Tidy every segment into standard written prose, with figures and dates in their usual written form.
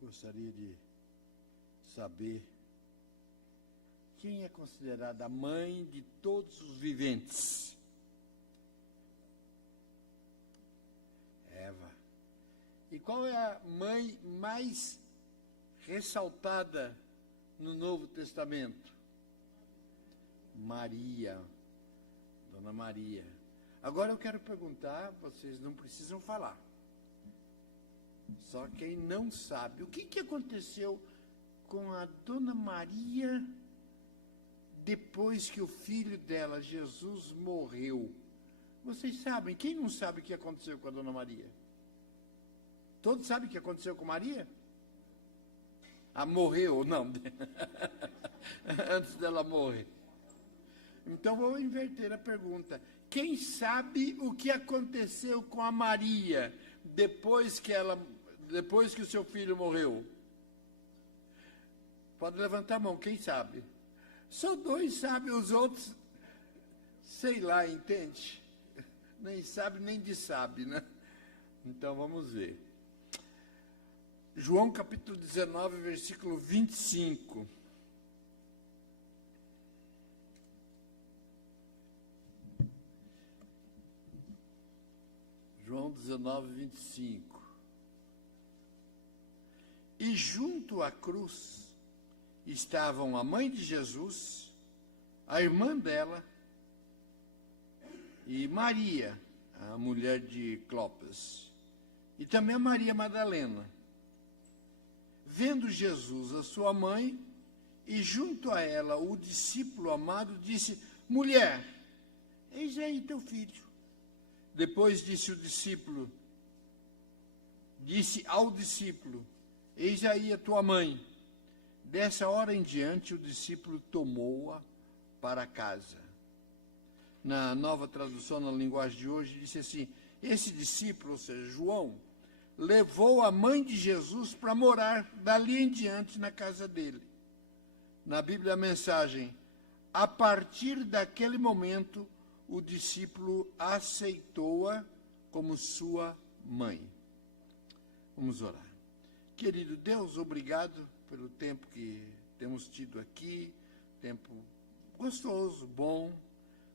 Gostaria de saber quem é considerada a mãe de todos os viventes. Eva. E qual é a mãe mais ressaltada no Novo Testamento? Maria, Dona Maria. Agora eu quero perguntar, vocês não precisam falar. Só quem não sabe, o que aconteceu com a Dona Maria depois que o filho dela, Jesus, morreu? Vocês sabem? Quem não sabe o que aconteceu com a Dona Maria? Todos sabem o que aconteceu com Maria? Ah, morreu, não. Antes dela morrer. Então, vou inverter a pergunta. Quem sabe o que aconteceu com a Maria depois que o seu filho morreu? Pode levantar a mão, quem sabe? Só 2 sabem, os outros, sei lá, entende? Nem sabe, nem de sabe, né? Então, vamos ver. João capítulo 19, versículo 25. João 19, 25. E junto à cruz estavam a mãe de Jesus, a irmã dela e Maria, a mulher de Clopas, e também a Maria Madalena. Vendo Jesus a sua mãe e junto a ela o discípulo amado, disse: mulher, eis aí teu filho. Depois disse ao discípulo, eis aí a tua mãe. Dessa hora em diante, o discípulo tomou-a para casa. Na Nova Tradução, na linguagem de hoje, disse assim: esse discípulo, ou seja, João, levou a mãe de Jesus para morar dali em diante na casa dele. Na Bíblia, a mensagem: a partir daquele momento, o discípulo aceitou-a como sua mãe. Vamos orar. Querido Deus, obrigado pelo tempo que temos tido aqui, tempo gostoso, bom,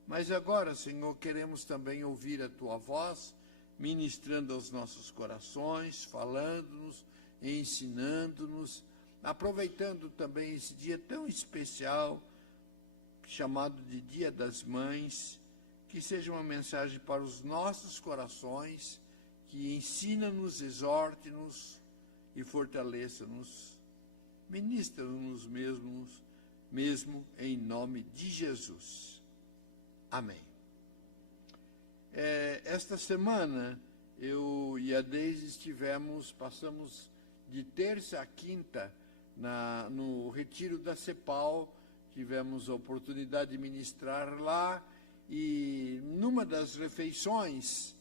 mas agora, Senhor, queremos também ouvir a Tua voz, ministrando aos nossos corações, falando-nos, ensinando-nos, aproveitando também esse dia tão especial, chamado de Dia das Mães, que seja uma mensagem para os nossos corações, que ensina-nos, exorte-nos e fortaleça-nos, ministra-nos mesmo em nome de Jesus. Amém. Esta semana, eu e a Deise passamos de terça a quinta no retiro da CEPAL, tivemos a oportunidade de ministrar lá, e numa das refeições,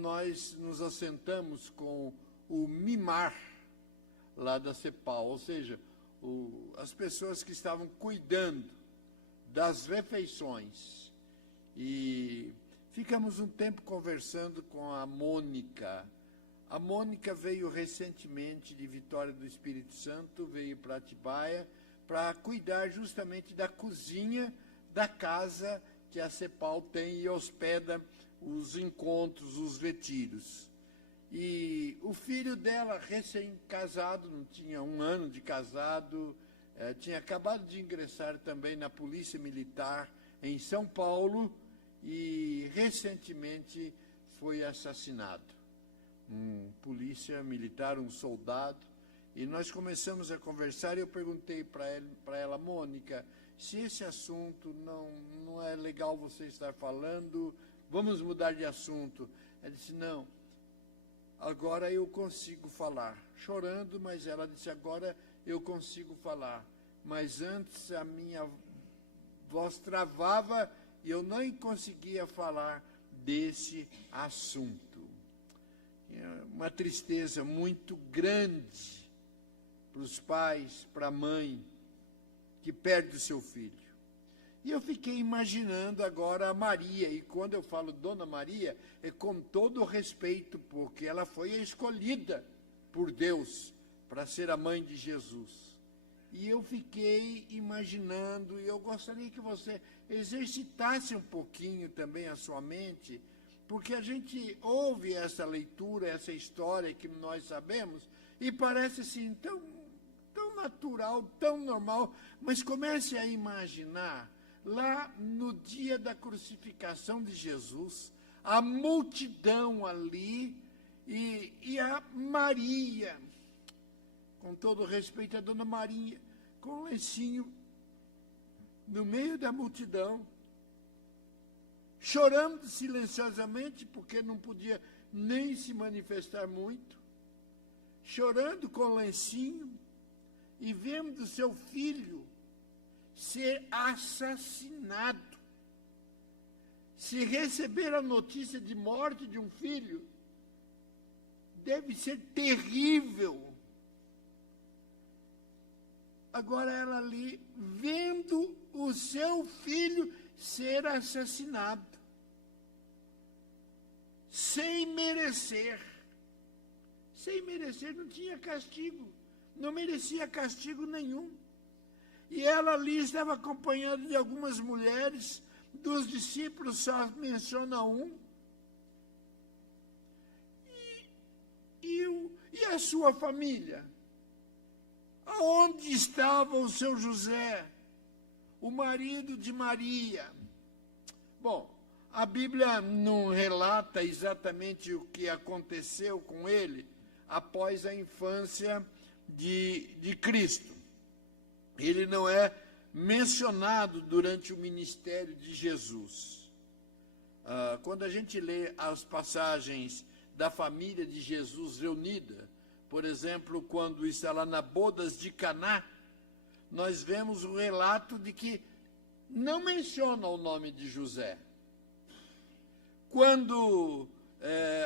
nós nos assentamos com o mimar lá da CEPAL, ou seja, as pessoas que estavam cuidando das refeições. E ficamos um tempo conversando com a Mônica. A Mônica veio recentemente de Vitória do Espírito Santo, veio para Atibaia, para cuidar justamente da cozinha da casa que a CEPAL tem e hospeda os encontros, os retiros. E o filho dela, recém-casado, não tinha 1 ano de casado, tinha acabado de ingressar também na Polícia Militar em São Paulo e recentemente foi assassinado. Um polícia militar, um soldado, e nós começamos a conversar e eu perguntei para ela, Mônica, se esse assunto não é legal você estar falando, vamos mudar de assunto. Ela disse, não, agora eu consigo falar. Chorando, mas ela disse, agora eu consigo falar. Mas antes a minha voz travava e eu não conseguia falar desse assunto. Uma tristeza muito grande para os pais, para a mãe. que perde o seu filho. E eu fiquei imaginando agora a Maria, e quando eu falo Dona Maria, é com todo o respeito, porque ela foi a escolhida por Deus para ser a mãe de Jesus. E eu fiquei imaginando, e eu gostaria que você exercitasse um pouquinho também a sua mente, porque a gente ouve essa leitura, essa história que nós sabemos, e parece assim tão natural, tão normal, mas comece a imaginar, lá no dia da crucificação de Jesus, a multidão ali, e a Maria, com todo respeito a Dona Maria, com um lencinho no meio da multidão, chorando silenciosamente, porque não podia nem se manifestar muito, chorando com o lencinho, e vendo seu filho ser assassinado. Se receber a notícia de morte de um filho, deve ser terrível. Agora ela ali, vendo o seu filho ser assassinado, sem merecer, não tinha castigo, não merecia castigo nenhum. E ela ali estava acompanhada de algumas mulheres, dos discípulos só menciona um. E a sua família? Aonde estava o seu José, o marido de Maria? Bom, a Bíblia não relata exatamente o que aconteceu com ele após a infância de Cristo. Ele não é mencionado durante o ministério de Jesus. Quando a gente lê as passagens da família de Jesus reunida, por exemplo, quando está lá na bodas de Caná, nós vemos o relato de que não menciona o nome de José. Quando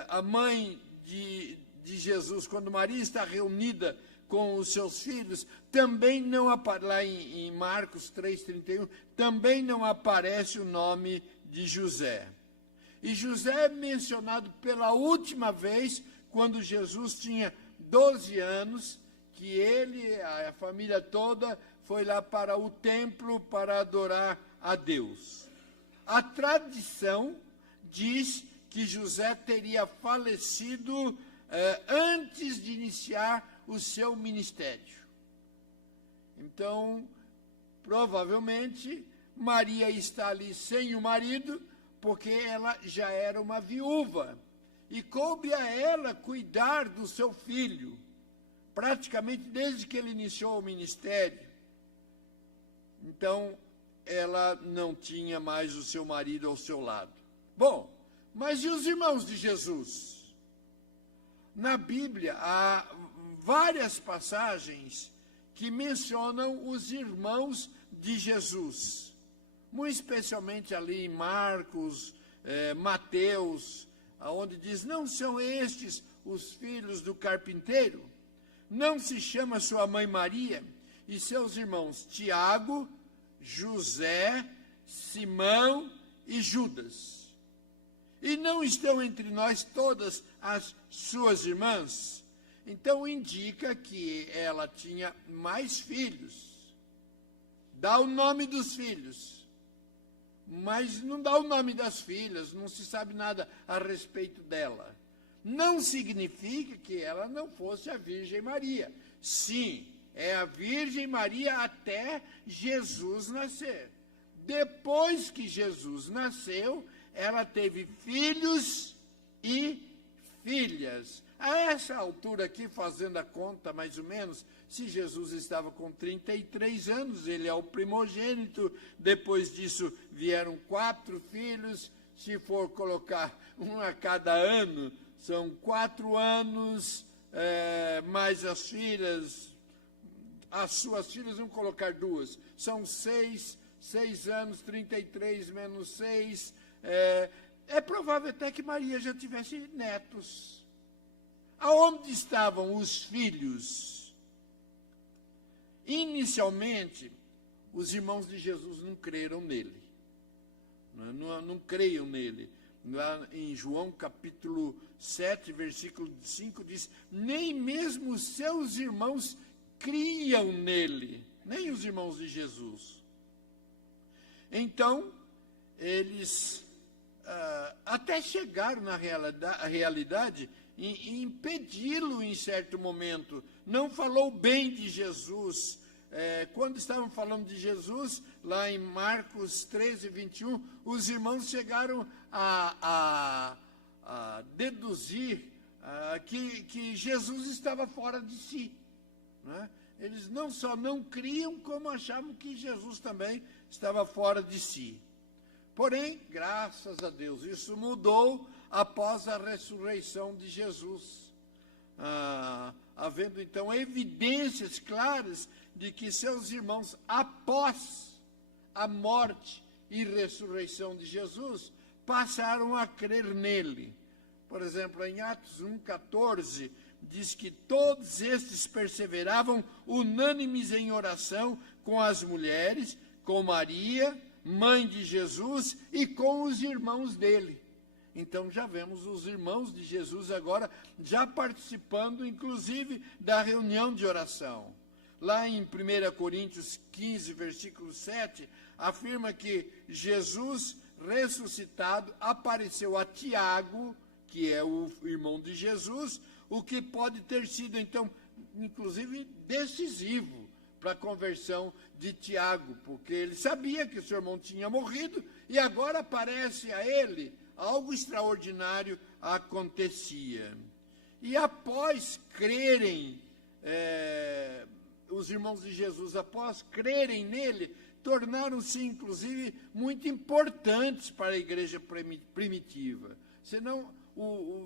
a mãe de Jesus, quando Maria está reunida com os seus filhos, também não aparece, lá em Marcos 3,31, também não aparece o nome de José. E José é mencionado pela última vez, quando Jesus tinha 12 anos, que ele, a família toda, foi lá para o templo para adorar a Deus. A tradição diz que José teria falecido antes de iniciar o seu ministério. Então, provavelmente, Maria está ali sem o marido, porque ela já era uma viúva, e coube a ela cuidar do seu filho, praticamente desde que ele iniciou o ministério. Então, ela não tinha mais o seu marido ao seu lado. Bom, mas e os irmãos de Jesus? Na Bíblia, há várias passagens que mencionam os irmãos de Jesus, muito especialmente ali em Marcos, Mateus, onde diz, não são estes os filhos do carpinteiro? Não se chama sua mãe Maria e seus irmãos Tiago, José, Simão e Judas? E não estão entre nós todas as suas irmãs? Então indica que ela tinha mais filhos. Dá o nome dos filhos, mas não dá o nome das filhas, não se sabe nada a respeito dela. Não significa que ela não fosse a Virgem Maria. Sim, é a Virgem Maria até Jesus nascer. Depois que Jesus nasceu, ela teve filhos e filhas. A essa altura aqui, fazendo a conta mais ou menos, se Jesus estava com 33 anos, ele é o primogênito, depois disso vieram 4 filhos, se for colocar um a cada ano, são 4 anos, mais as filhas, as suas filhas, vamos colocar 2, são 6 anos, 33 menos 6, é provável até que Maria já tivesse netos. Aonde estavam os filhos? Inicialmente, os irmãos de Jesus não creram nele. Não creiam nele. Lá em João capítulo 7, versículo 5, diz: nem mesmo os seus irmãos criam nele, nem os irmãos de Jesus. Então, eles até chegaram na realidade em impedi-lo em certo momento. Não falou bem de Jesus. Quando estavam falando de Jesus, lá em Marcos 13, 21, os irmãos chegaram a deduzir que Jesus estava fora de si. Né? Eles não só não criam, como achavam que Jesus também estava fora de si. Porém, graças a Deus, isso mudou após a ressurreição de Jesus. Havendo então evidências claras de que seus irmãos, após a morte e ressurreição de Jesus, passaram a crer nele. Por exemplo, em Atos 1,14, diz que todos estes perseveravam unânimes em oração com as mulheres, com Maria, mãe de Jesus, e com os irmãos dele. Então já vemos os irmãos de Jesus agora já participando, inclusive, da reunião de oração. Lá em 1 Coríntios 15, versículo 7, afirma que Jesus ressuscitado apareceu a Tiago, que é o irmão de Jesus, o que pode ter sido, então, inclusive, decisivo para a conversão de Tiago, porque ele sabia que seu irmão tinha morrido e agora aparece a ele algo extraordinário acontecia. E após crerem, os irmãos de Jesus, após crerem nele, tornaram-se, inclusive, muito importantes para a igreja primitiva. Senão,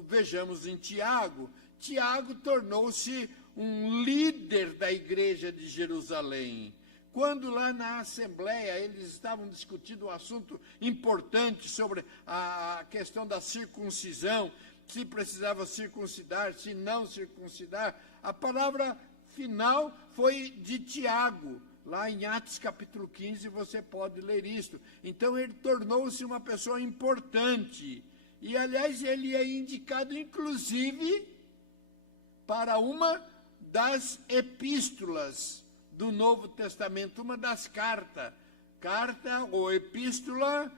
vejamos em Tiago, Tiago tornou-se um líder da igreja de Jerusalém. Quando lá na Assembleia eles estavam discutindo um assunto importante sobre a questão da circuncisão, se precisava circuncidar, se não circuncidar, a palavra final foi de Tiago. Lá em Atos capítulo 15 você pode ler isto. Então ele tornou-se uma pessoa importante. E, aliás, ele é indicado, inclusive, para uma das epístolas do Novo Testamento, uma das carta ou epístola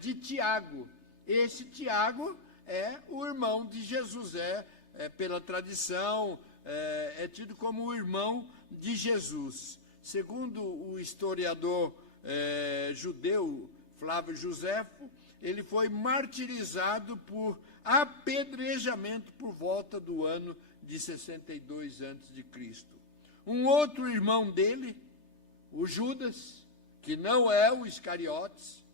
de Tiago. Esse Tiago é o irmão de Jesus, pela tradição, é tido como o irmão de Jesus. Segundo o historiador judeu Flávio Joséfo, ele foi martirizado por apedrejamento por volta do ano de 62 a.C. Um outro irmão dele, o Judas, que não é o Iscariotes,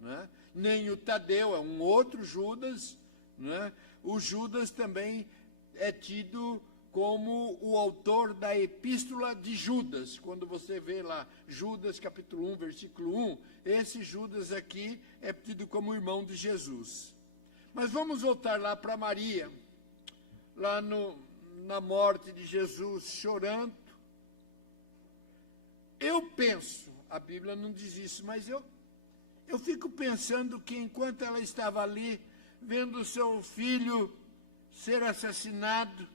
né? Nem o Tadeu, é um outro Judas, né? O Judas também é tido como o autor da epístola de Judas. Quando você vê lá, Judas capítulo 1, versículo 1, esse Judas aqui é tido como irmão de Jesus. Mas vamos voltar lá para Maria, lá na morte de Jesus, chorando. Eu penso, a Bíblia não diz isso, mas eu fico pensando que enquanto ela estava ali, vendo seu filho ser assassinado,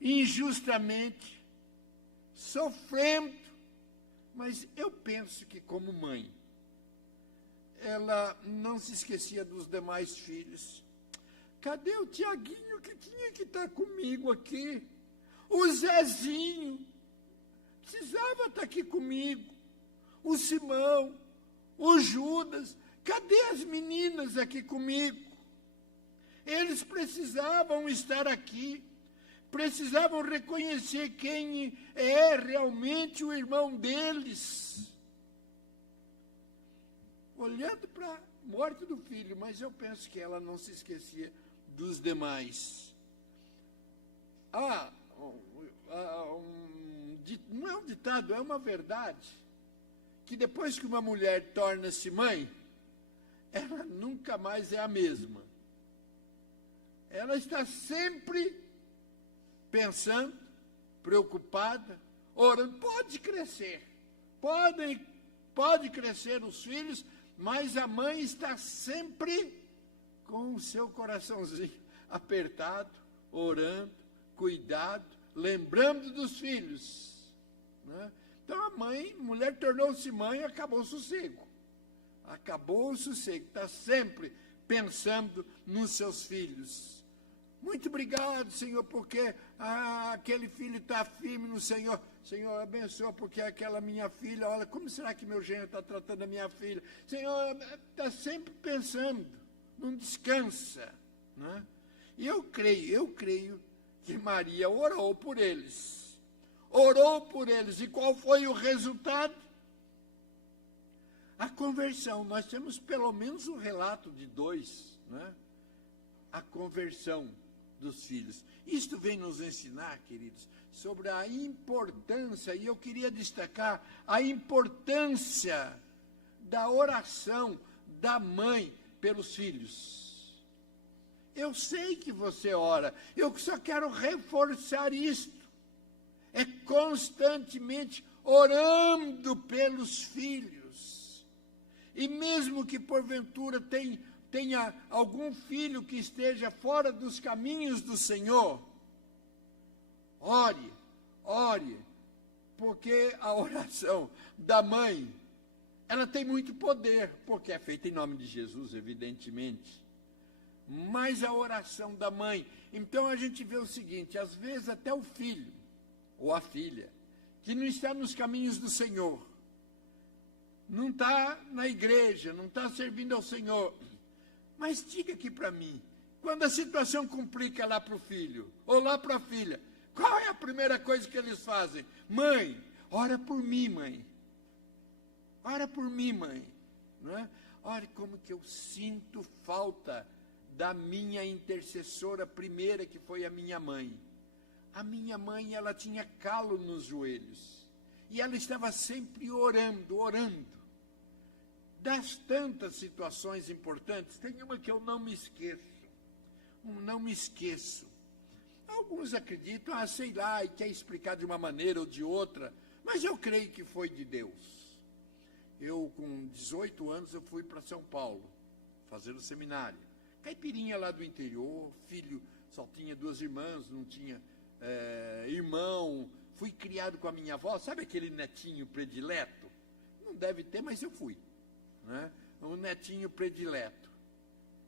injustamente, sofrendo, mas eu penso que como mãe, ela não se esquecia dos demais filhos. Cadê o Tiaguinho que tinha que estar comigo aqui? O Zezinho precisava estar aqui comigo. O Simão, o Judas, cadê as meninas aqui comigo? Eles precisavam estar aqui. Precisavam reconhecer quem é realmente o irmão deles. Olhando para a morte do filho, mas eu penso que ela não se esquecia dos demais. Não é um ditado, é uma verdade, que depois que uma mulher torna-se mãe, ela nunca mais é a mesma. Ela está sempre pensando, preocupada, orando, pode crescer, pode crescer os filhos, mas a mãe está sempre com o seu coraçãozinho apertado, orando, cuidado, lembrando dos filhos, né? Então a mulher tornou-se mãe e acabou o sossego. Acabou o sossego, está sempre pensando nos seus filhos. Muito obrigado, Senhor, porque aquele filho está firme no Senhor. Senhor, abençoa, porque aquela minha filha, olha, como será que meu genro está tratando a minha filha? Senhor, está sempre pensando, não descansa, né? E eu creio que Maria orou por eles. Orou por eles. E qual foi o resultado? A conversão. Nós temos pelo menos um relato de 2, né? A conversão dos filhos. Isto vem nos ensinar, queridos, sobre a importância, e eu queria destacar a importância da oração da mãe pelos filhos. Eu sei que você ora, eu só quero reforçar isto. É constantemente orando pelos filhos. E mesmo que porventura tenha algum filho que esteja fora dos caminhos do Senhor, ore, porque a oração da mãe, ela tem muito poder, porque é feita em nome de Jesus, evidentemente. Mas a oração da mãe, então a gente vê o seguinte, às vezes até o filho, ou a filha, que não está nos caminhos do Senhor, não está na igreja, não está servindo ao Senhor, mas diga aqui para mim, quando a situação complica lá para o filho, ou lá para a filha, qual é a primeira coisa que eles fazem? Mãe, ora por mim, mãe. Ora por mim, mãe. Não é? Olha como que eu sinto falta da minha intercessora primeira, que foi a minha mãe. A minha mãe, ela tinha calo nos joelhos. E ela estava sempre orando. Das tantas situações importantes, tem uma que eu não me esqueço. Alguns acreditam, sei lá, e quer explicar de uma maneira ou de outra, mas eu creio que foi de Deus. Eu, com 18 anos, eu fui para São Paulo, fazer o seminário. Caipirinha lá do interior, filho, só tinha 2 irmãs, não tinha irmão. Fui criado com a minha avó, sabe aquele netinho predileto? Não deve ter, mas eu fui, né? Um netinho predileto.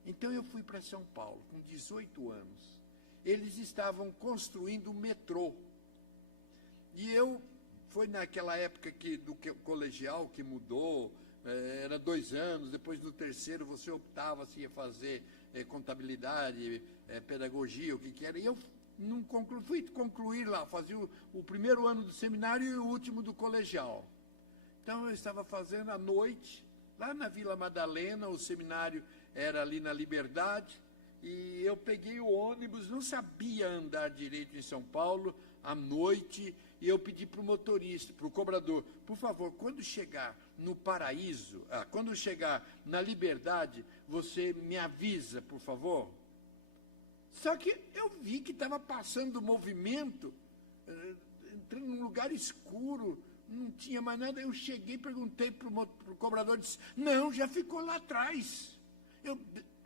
Então eu fui para São Paulo, com 18 anos. Eles estavam construindo o metrô. E foi naquela época do colegial que mudou, era 2 anos, depois no terceiro você optava se ia fazer contabilidade, pedagogia, o que era. E eu não fui concluir lá, fazia o primeiro ano do seminário e o último do colegial. Então eu estava fazendo à noite, lá na Vila Madalena, o seminário era ali na Liberdade, e eu peguei o ônibus, não sabia andar direito em São Paulo, à noite, e eu pedi para o motorista, para o cobrador, por favor, quando chegar no Paraíso, quando chegar na Liberdade, você me avisa, por favor. Só que eu vi que estava passando o movimento, entrando num lugar escuro, não tinha mais nada. Eu cheguei, perguntei para o cobrador, disse, não, já ficou lá atrás. Eu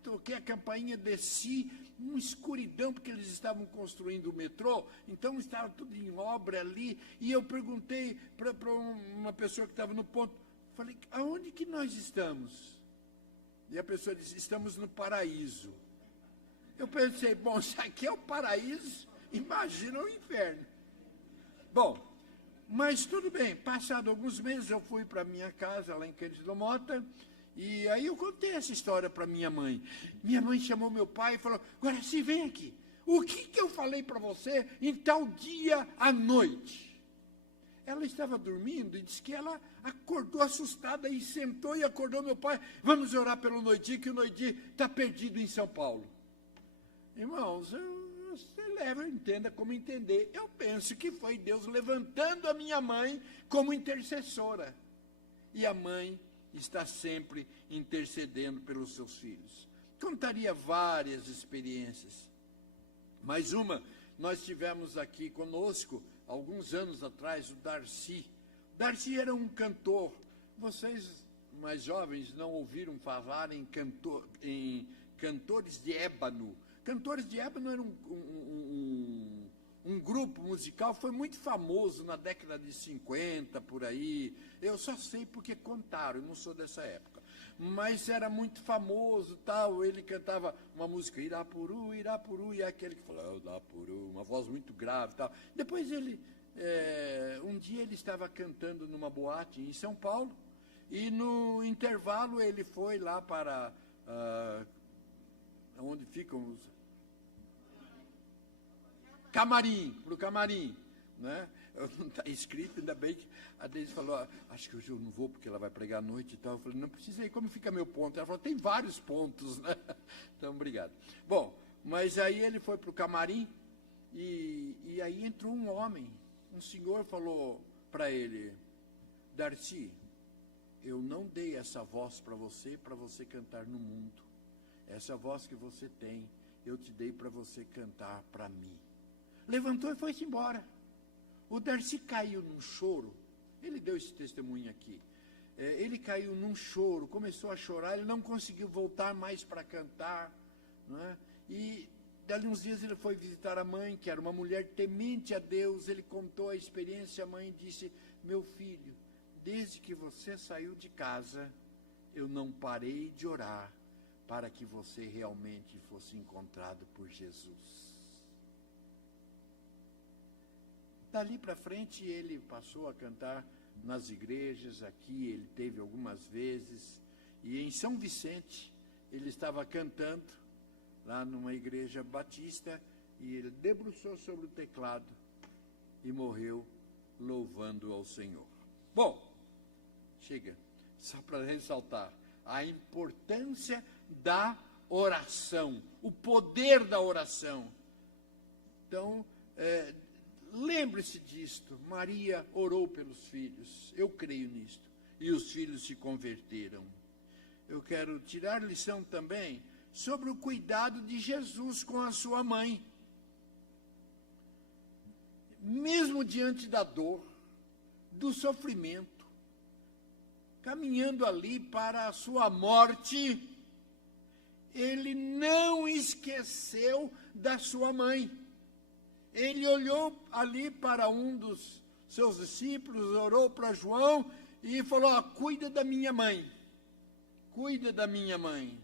toquei a campainha, desci, uma escuridão, porque eles estavam construindo o metrô, então estava tudo em obra ali, e eu perguntei para uma pessoa que estava no ponto, falei, aonde que nós estamos? E a pessoa disse, estamos no Paraíso. Eu pensei, bom, se aqui é o paraíso, imagina o inferno. Bom, mas tudo bem, passado alguns meses eu fui para minha casa, lá em Cândido Mota, e aí eu contei essa história para minha mãe. Minha mãe chamou meu pai e falou, Guaraci, vem aqui. O que eu falei para você em tal dia à noite? Ela estava dormindo e disse que ela acordou assustada e sentou e acordou meu pai. Vamos orar pelo Noidi, que o Noidi está perdido em São Paulo. Irmãos, você entenda como entender. Eu penso que foi Deus levantando a minha mãe como intercessora. E a mãe está sempre intercedendo pelos seus filhos. Contaria várias experiências, mas uma, nós tivemos aqui conosco, alguns anos atrás, o Darcy. O Darcy era um cantor. Vocês, mais jovens, não ouviram falar em cantores de ébano. Cantores de ébano era um grupo musical, foi muito famoso na década de 50, por aí. Eu só sei porque contaram, eu não sou dessa época. Mas era muito famoso, tal. Ele cantava uma música, Irapuru, Irapuru, e aquele que falou, Irapuru, uma voz muito grave, tal. Depois ele, um dia ele estava cantando numa boate em São Paulo, e no intervalo ele foi lá para onde ficam os... Camarim, para o camarim, né? Não está escrito, ainda bem que a Deise falou, acho que hoje eu não vou porque ela vai pregar à noite e tal. Eu falei, não precisa ir, como fica meu ponto? Ela falou, tem vários pontos, né? Então, obrigado. Bom, mas aí ele foi para o camarim e aí entrou um homem, um senhor falou para ele, Darcy, eu não dei essa voz para você cantar no mundo. Essa voz que você tem, eu te dei para você cantar para mim. Levantou e foi-se embora. O Darcy caiu num choro. Ele deu esse testemunho aqui. Ele caiu num choro, começou a chorar, ele não conseguiu voltar mais para cantar. Não é? E dali uns dias ele foi visitar a mãe, que era uma mulher temente a Deus. Ele contou a experiência, a mãe disse, meu filho, desde que você saiu de casa, eu não parei de orar para que você realmente fosse encontrado por Jesus. Dali para frente, ele passou a cantar nas igrejas, aqui ele teve algumas vezes, e em São Vicente, ele estava cantando, lá numa igreja batista, e ele debruçou sobre o teclado e morreu louvando ao Senhor. Bom, chega, só para ressaltar a importância da oração, o poder da oração. Então, lembre-se disto, Maria orou pelos filhos, eu creio nisto, e os filhos se converteram. Eu quero tirar lição também sobre o cuidado de Jesus com a sua mãe. Mesmo diante da dor, do sofrimento, caminhando ali para a sua morte, ele não esqueceu da sua mãe. Ele olhou ali para um dos seus discípulos, orou para João e falou, cuida da minha mãe, cuida da minha mãe.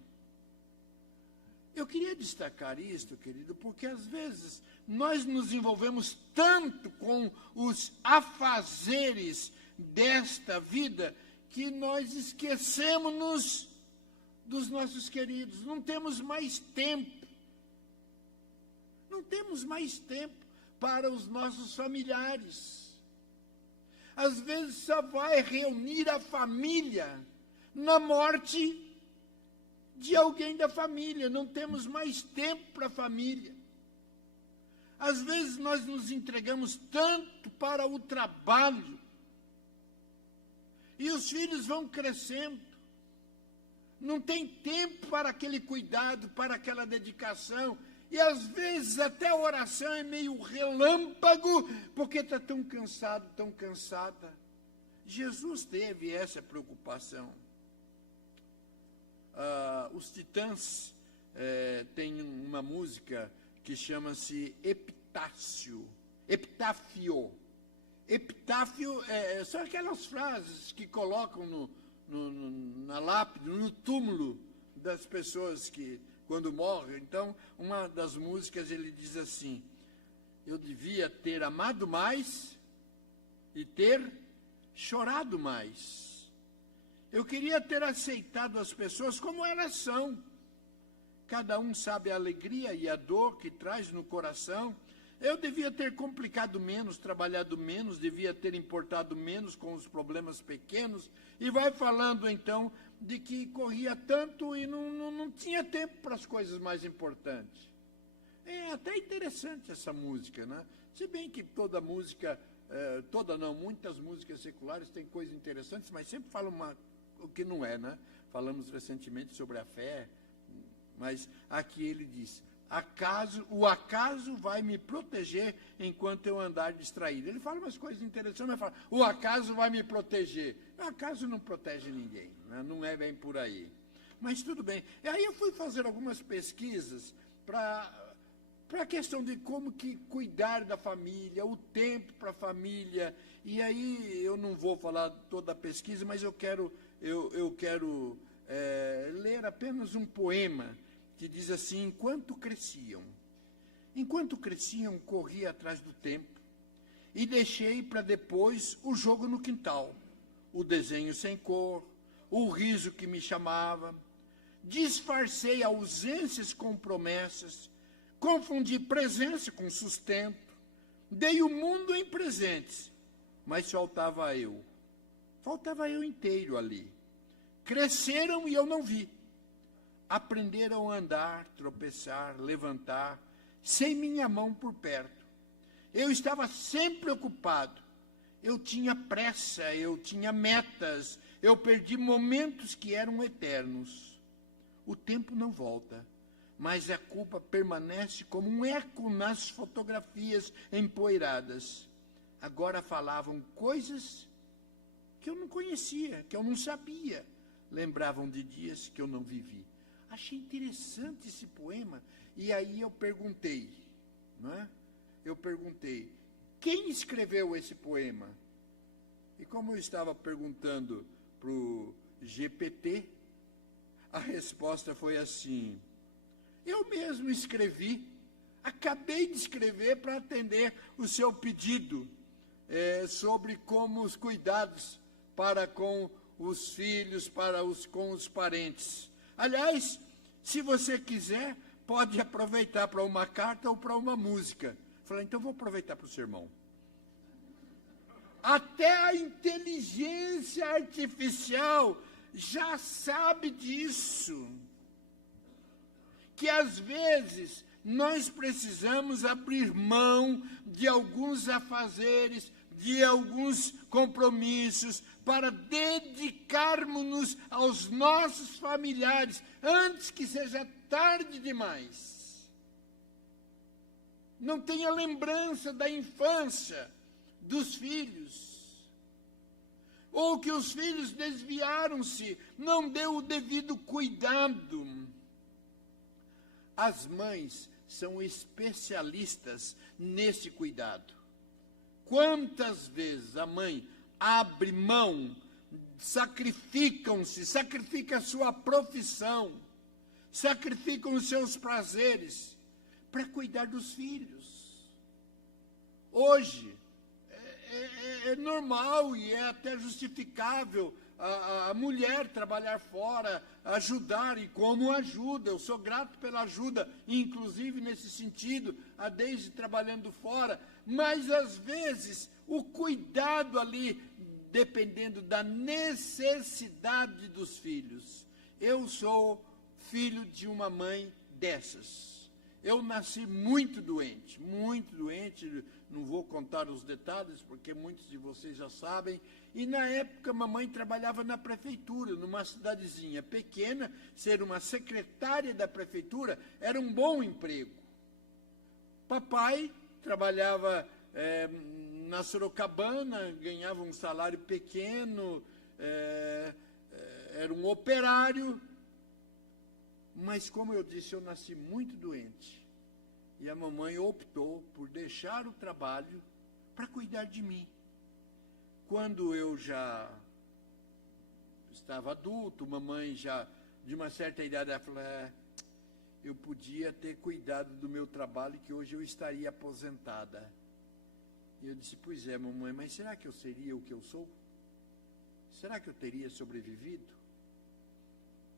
Eu queria destacar isto, querido, porque às vezes nós nos envolvemos tanto com os afazeres desta vida que nós esquecemos-nos dos nossos queridos, não temos mais tempo. Não temos mais tempo para os nossos familiares. Às vezes só vai reunir a família na morte de alguém da família. Não temos mais tempo para a família. Às vezes nós nos entregamos tanto para o trabalho. E os filhos vão crescendo. Não tem tempo para aquele cuidado, para aquela dedicação. E às vezes até a oração é meio relâmpago, porque está tão cansado, tão cansada. Jesus teve essa preocupação. Os Titãs têm uma música que chama-se Epitáfio. Epitáfio são aquelas frases que colocam na lápide, no túmulo das pessoas que quando morre. Então, uma das músicas ele diz assim, eu devia ter amado mais e ter chorado mais. Eu queria ter aceitado as pessoas como elas são. Cada um sabe a alegria e a dor que traz no coração. Eu devia ter complicado menos, trabalhado menos, devia ter importado menos com os problemas pequenos. E vai falando, então, de que corria tanto e não tinha tempo para as coisas mais importantes. É até interessante essa música, né? Se bem que toda música, muitas músicas seculares têm coisas interessantes, mas sempre falam o que não é, né? Falamos recentemente sobre a fé, mas aqui ele diz, O acaso vai me proteger enquanto eu andar distraído. Ele fala umas coisas interessantes, mas fala, o acaso vai me proteger. O acaso não protege ninguém, né? Não é bem por aí. Mas tudo bem. E aí eu fui fazer algumas pesquisas para a questão de como que cuidar da família, o tempo para a família. E aí eu não vou falar toda a pesquisa, mas eu quero ler apenas um poema que diz assim: enquanto cresciam, corri atrás do tempo e deixei para depois o jogo no quintal, o desenho sem cor, o riso que me chamava. Disfarcei ausências com promessas, confundi presença com sustento, dei o mundo em presentes, mas faltava eu inteiro ali. Cresceram e eu não vi. Aprenderam a andar, tropeçar, levantar, sem minha mão por perto. Eu estava sempre ocupado. Eu tinha pressa, eu tinha metas, eu perdi momentos que eram eternos. O tempo não volta, mas a culpa permanece como um eco nas fotografias empoeiradas. Agora falavam coisas que eu não conhecia, que eu não sabia. Lembravam de dias que eu não vivi. Achei interessante esse poema, e aí eu perguntei, não é? Quem escreveu esse poema? E como eu estava perguntando para o GPT, a resposta foi assim: eu mesmo escrevi, acabei de escrever para atender o seu pedido sobre como os cuidados para com os filhos, com os parentes. Aliás, se você quiser, pode aproveitar para uma carta ou para uma música. Falei, então vou aproveitar para o sermão. Até a inteligência artificial já sabe disso. Que às vezes nós precisamos abrir mão de alguns afazeres, de alguns compromissos, para dedicarmos-nos aos nossos familiares, antes que seja tarde demais. Não tenha lembrança da infância dos filhos, ou que os filhos desviaram-se, não deu o devido cuidado. As mães são especialistas nesse cuidado. Quantas vezes a mãe abre mão, sacrifica a sua profissão, sacrificam os seus prazeres para cuidar dos filhos. Hoje, é normal e é até justificável a mulher trabalhar fora, ajudar, e como ajuda. Eu sou grato pela ajuda, inclusive nesse sentido, a Deise trabalhando fora, mas às vezes o cuidado ali, dependendo da necessidade dos filhos. Eu sou filho de uma mãe dessas. Eu nasci muito doente, não vou contar os detalhes, porque muitos de vocês já sabem, e na época mamãe trabalhava na prefeitura, numa cidadezinha pequena. Ser uma secretária da prefeitura era um bom emprego. Papai trabalhava na Sorocabana, ganhava um salário pequeno, era um operário, mas, como eu disse, eu nasci muito doente. E a mamãe optou por deixar o trabalho para cuidar de mim. Quando eu já estava adulto, mamãe já de uma certa idade, ela falou, eu podia ter cuidado do meu trabalho, que hoje eu estaria aposentada. E eu disse, pois é, mamãe, mas será que eu seria o que eu sou? Será que eu teria sobrevivido?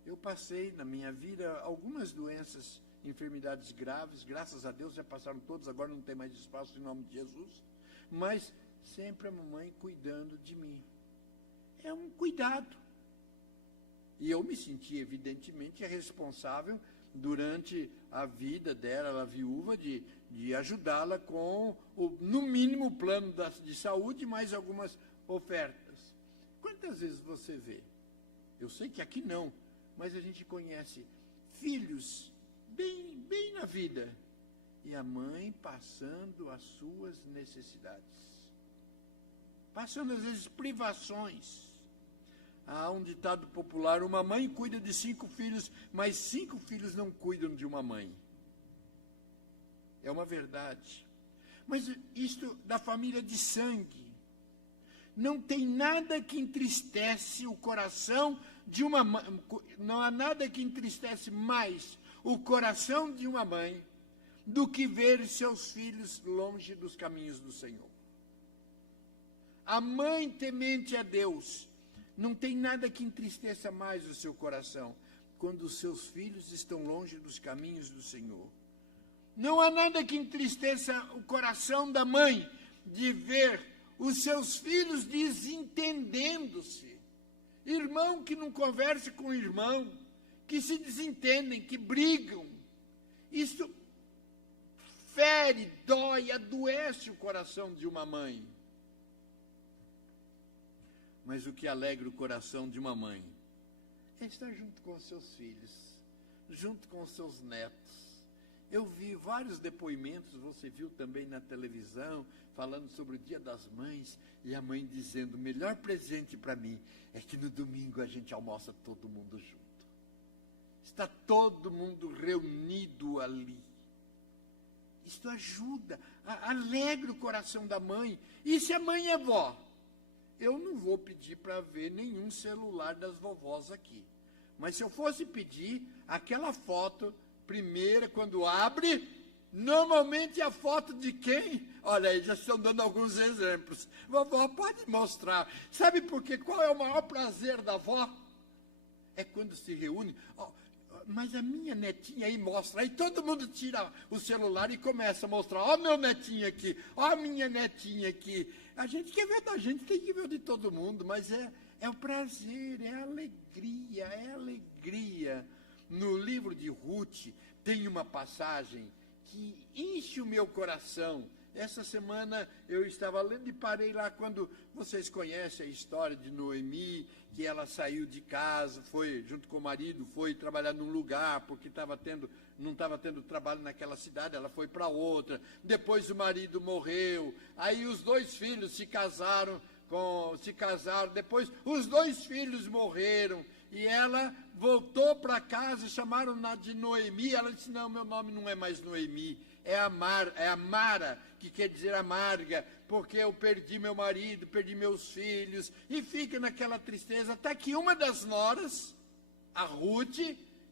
Eu passei na minha vida algumas doenças, enfermidades graves, graças a Deus já passaram todos, agora não tem mais espaço em nome de Jesus, mas sempre a mamãe cuidando de mim. É um cuidado. E eu me senti, evidentemente, responsável durante a vida dela, ela viúva, de ajudá-la com, no mínimo, o plano de saúde, mais algumas ofertas. Quantas vezes você vê? Eu sei que aqui não, mas a gente conhece filhos bem na vida. E a mãe passando as suas necessidades. Passando, às vezes, privações. Há um ditado popular: uma mãe cuida de 5 filhos, mas 5 filhos não cuidam de uma mãe. É uma verdade. Mas isto da família de sangue. Não tem nada que entristece o coração de uma mãe. Não há nada que entristece mais o coração de uma mãe do que ver seus filhos longe dos caminhos do Senhor. A mãe temente a Deus, não tem nada que entristeça mais o seu coração quando os seus filhos estão longe dos caminhos do Senhor. Não há nada que entristeça o coração da mãe de ver os seus filhos desentendendo-se. Irmão que não conversa com irmão, que se desentendem, que brigam. Isso fere, dói, adoece o coração de uma mãe. Mas o que alegra o coração de uma mãe é estar junto com os seus filhos, junto com os seus netos. Eu vi vários depoimentos, você viu também na televisão, falando sobre o Dia das Mães, e a mãe dizendo: o melhor presente para mim é que no domingo a gente almoça todo mundo junto. Está todo mundo reunido ali. Isto ajuda, alegra o coração da mãe. E se a mãe é vó? Eu não vou pedir para ver nenhum celular das vovós aqui. Mas se eu fosse pedir, aquela foto, primeira, quando abre, normalmente é a foto de quem? Olha aí, já estão dando alguns exemplos. Vovó, pode mostrar. Sabe por quê? Qual é o maior prazer da avó? É quando se reúne. Oh, mas a minha netinha aí mostra. Aí todo mundo tira o celular e começa a mostrar. Ó, meu netinho aqui. Ó, a minha netinha aqui. A gente quer ver da gente, tem que ver de todo mundo. Mas é o prazer, é a alegria, é a alegria. No livro de Ruth tem uma passagem que enche o meu coração. Essa semana eu estava lendo e parei lá quando vocês conhecem a história de Noemi, que ela saiu de casa, foi junto com o marido, foi trabalhar num lugar, porque não estava tendo trabalho naquela cidade, ela foi para outra. Depois o marido morreu, aí os 2 filhos se casaram, depois os 2 filhos morreram, e ela voltou para casa, chamaram-na de Noemi, ela disse: não, meu nome não é mais Noemi, é Amara, que quer dizer amarga, porque eu perdi meu marido, perdi meus filhos, e fica naquela tristeza, até que uma das noras, a Ruth,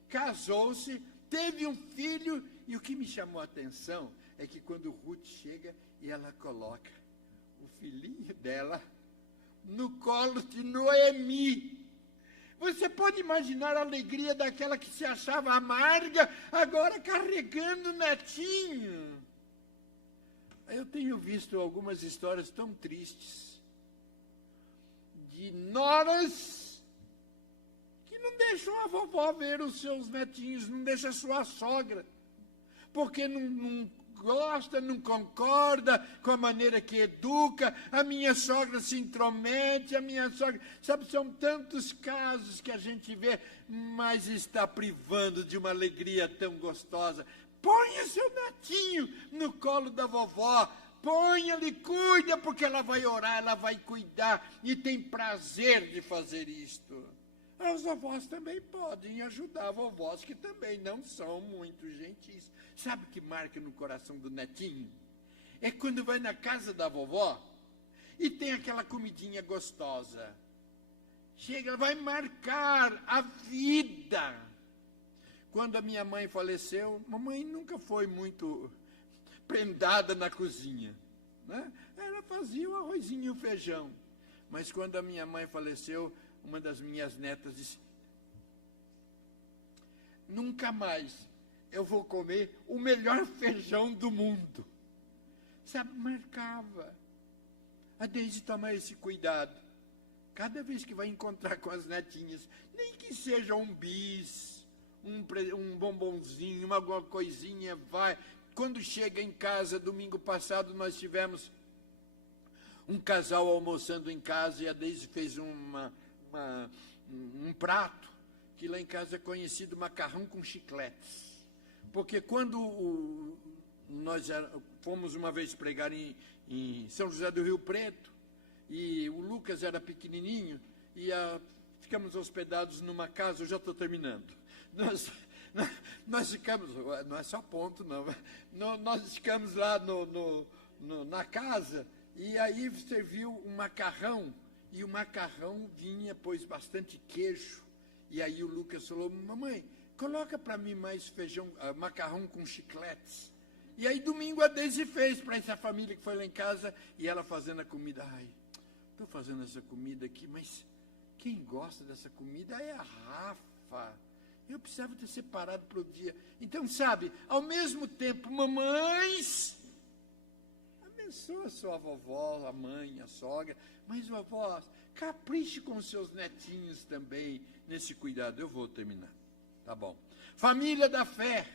casou-se, teve um filho, e o que me chamou a atenção é que quando Ruth chega e ela coloca o filhinho dela no colo de Noemi. Você pode imaginar a alegria daquela que se achava amarga, agora carregando o netinho. Eu tenho visto algumas histórias tão tristes de noras que não deixam a vovó ver os seus netinhos, não deixam a sua sogra, porque não gosta, não concorda com a maneira que educa, a minha sogra se intromete, a minha sogra... Sabe, são tantos casos que a gente vê, mas está privando de uma alegria tão gostosa. Ponha seu netinho no colo da vovó, ponha-lhe, cuida, porque ela vai orar, ela vai cuidar, e tem prazer de fazer isto. Os avós também podem ajudar vovós que também não são muito gentis. Sabe o que marca no coração do netinho? É quando vai na casa da vovó e tem aquela comidinha gostosa. Chega, vai marcar a vida. Quando a minha mãe faleceu, mamãe nunca foi muito prendada na cozinha, né? Ela fazia o arrozinho e o feijão. Mas quando a minha mãe faleceu, uma das minhas netas disse: nunca mais eu vou comer o melhor feijão do mundo. Sabe, marcava. A Deise toma esse cuidado. Cada vez que vai encontrar com as netinhas, nem que seja um bis, um bombonzinho, alguma coisinha, vai. Quando chega em casa, domingo passado, nós tivemos um casal almoçando em casa e a Deise fez um prato que lá em casa é conhecido macarrão com chicletes. porque quando nós fomos uma vez pregar em São José do Rio Preto, e o Lucas era pequenininho, e ficamos hospedados numa casa, eu já estou terminando. Nós ficamos, não é só ponto, não. Nós ficamos lá na casa, e aí serviu um macarrão, e o macarrão vinha, pôs bastante queijo. E aí o Lucas falou: mamãe, coloca para mim mais feijão, macarrão com chicletes. E aí domingo a Deise fez para essa família que foi lá em casa, e ela fazendo a comida. Ai, estou fazendo essa comida aqui, mas quem gosta dessa comida é a Rafa. Eu precisava ter separado para o dia. Então, sabe, ao mesmo tempo, mamães, abençoa a sua vovó, a mãe, a sogra, mas vovó, capriche com os seus netinhos também nesse cuidado. Eu vou terminar, tá bom. Família da fé.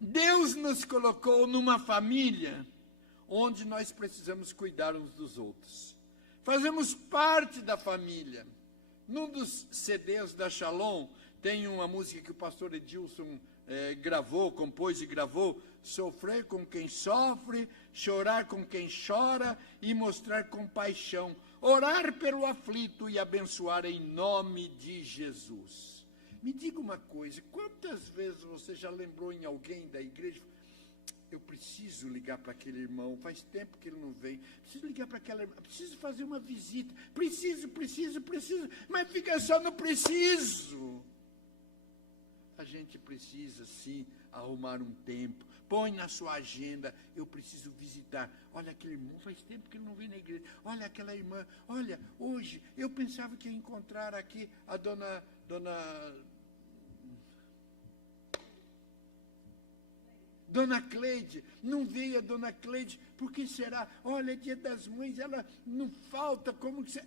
Deus nos colocou numa família onde nós precisamos cuidar uns dos outros. Fazemos parte da família. Num dos CDs da Shalom, tem uma música que o pastor Edilson compôs e gravou: sofrer com quem sofre, chorar com quem chora e mostrar compaixão, orar pelo aflito e abençoar em nome de Jesus. Me diga uma coisa, quantas vezes você já lembrou em alguém da igreja: eu preciso ligar para aquele irmão, faz tempo que ele não vem, preciso ligar para aquela irmã, preciso fazer uma visita, preciso, mas fica só no preciso. A gente precisa, sim, arrumar um tempo. Põe na sua agenda: eu preciso visitar. Olha, aquele irmão, faz tempo que ele não vem na igreja. Olha, aquela irmã. Olha, hoje, eu pensava que ia encontrar aqui a dona Cleide. Não veio a dona Cleide. Por que será? Olha, é dia das mães, ela não falta. Como que você...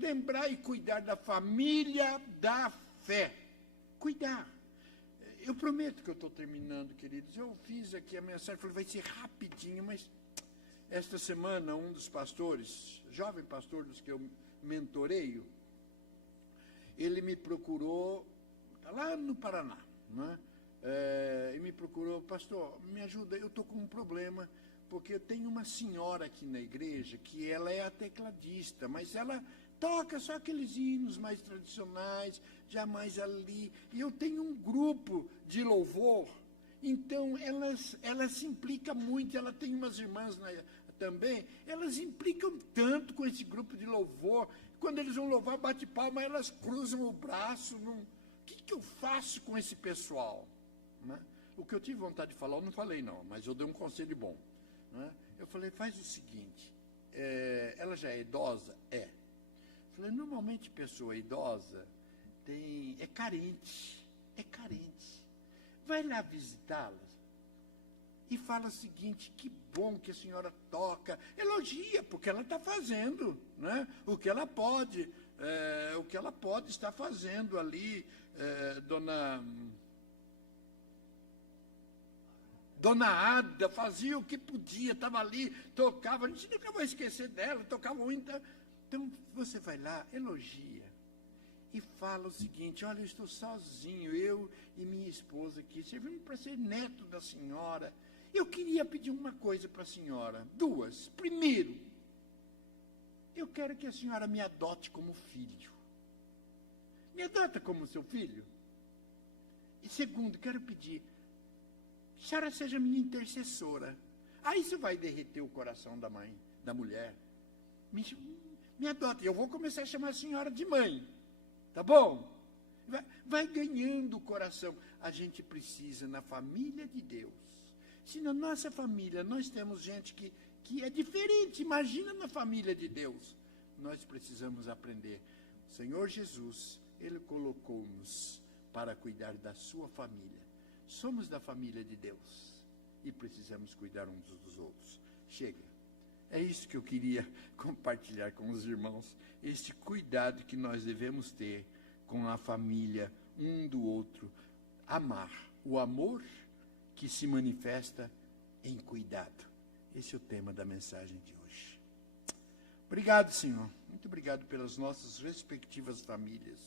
Lembrar e cuidar da família da fé. Cuidar. Eu prometo que eu estou terminando, queridos. Eu fiz aqui a mensagem, falei, vai ser rapidinho, mas esta semana um dos pastores, jovem pastor dos que eu mentoreio, ele me procurou, lá no Paraná, né? E me procurou: pastor, me ajuda, eu estou com um problema, porque eu tenho uma senhora aqui na igreja, que ela é a tecladista, mas ela toca só aqueles hinos mais tradicionais, jamais ali. E eu tenho um grupo de louvor, então ela se implica muito, ela tem umas irmãs também, elas implicam tanto com esse grupo de louvor, quando eles vão louvar, bate palma, elas cruzam o braço. O que eu faço com esse pessoal? Né? O que eu tive vontade de falar, eu não falei não, mas eu dei um conselho bom. Né? Eu falei: faz o seguinte, ela já é idosa? É. Falei: normalmente pessoa idosa é carente. Vai lá visitá-las e fala o seguinte: que bom que a senhora toca. Elogia, porque ela está fazendo, né? o que ela pode estar fazendo ali. Dona Ada fazia o que podia, estava ali, tocava, a gente nunca vai esquecer dela, tocava muito. Então, você vai lá, elogia, e fala o seguinte: olha, eu estou sozinho, eu e minha esposa aqui, servindo para ser neto da senhora. Eu queria pedir uma coisa para a senhora, duas. Primeiro, eu quero que a senhora me adote como filho. Me adota como seu filho. E segundo, quero pedir, que a senhora seja minha intercessora. Aí isso vai derreter o coração da mãe, da mulher. Me adota. Eu vou começar a chamar a senhora de mãe. Tá bom? Vai ganhando o coração. A gente precisa, na família de Deus. Se na nossa família nós temos gente que é diferente, imagina na família de Deus. Nós precisamos aprender. O Senhor Jesus, Ele colocou-nos para cuidar da sua família. Somos da família de Deus e precisamos cuidar uns dos outros. Chega. É isso que eu queria compartilhar com os irmãos, este cuidado que nós devemos ter com a família, um do outro. Amar. O amor que se manifesta em cuidado. Esse é o tema da mensagem de hoje. Obrigado, Senhor. Muito obrigado pelas nossas respectivas famílias.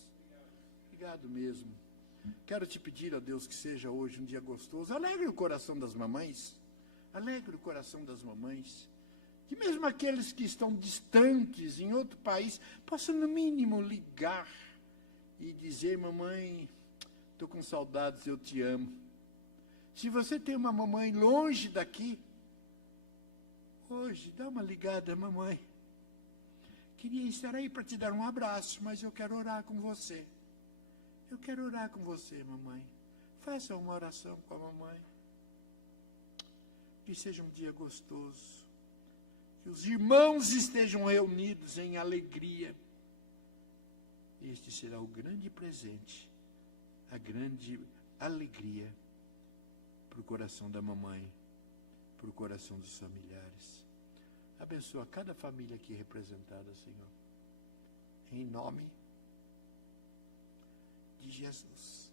Obrigado mesmo. Quero te pedir, ó Deus, que seja hoje um dia gostoso. Alegre o coração das mamães. Alegre o coração das mamães. Que mesmo aqueles que estão distantes, em outro país, possam, no mínimo, ligar e dizer: mamãe, estou com saudades, eu te amo. Se você tem uma mamãe longe daqui, hoje, dá uma ligada: mamãe, queria estar aí para te dar um abraço, mas eu quero orar com você. Eu quero orar com você, mamãe. Faça uma oração com a mamãe. Que seja um dia gostoso. Que os irmãos estejam reunidos em alegria. Este será o grande presente, a grande alegria para o coração da mamãe, para o coração dos familiares. Abençoa cada família aqui representada, Senhor. Em nome de Jesus.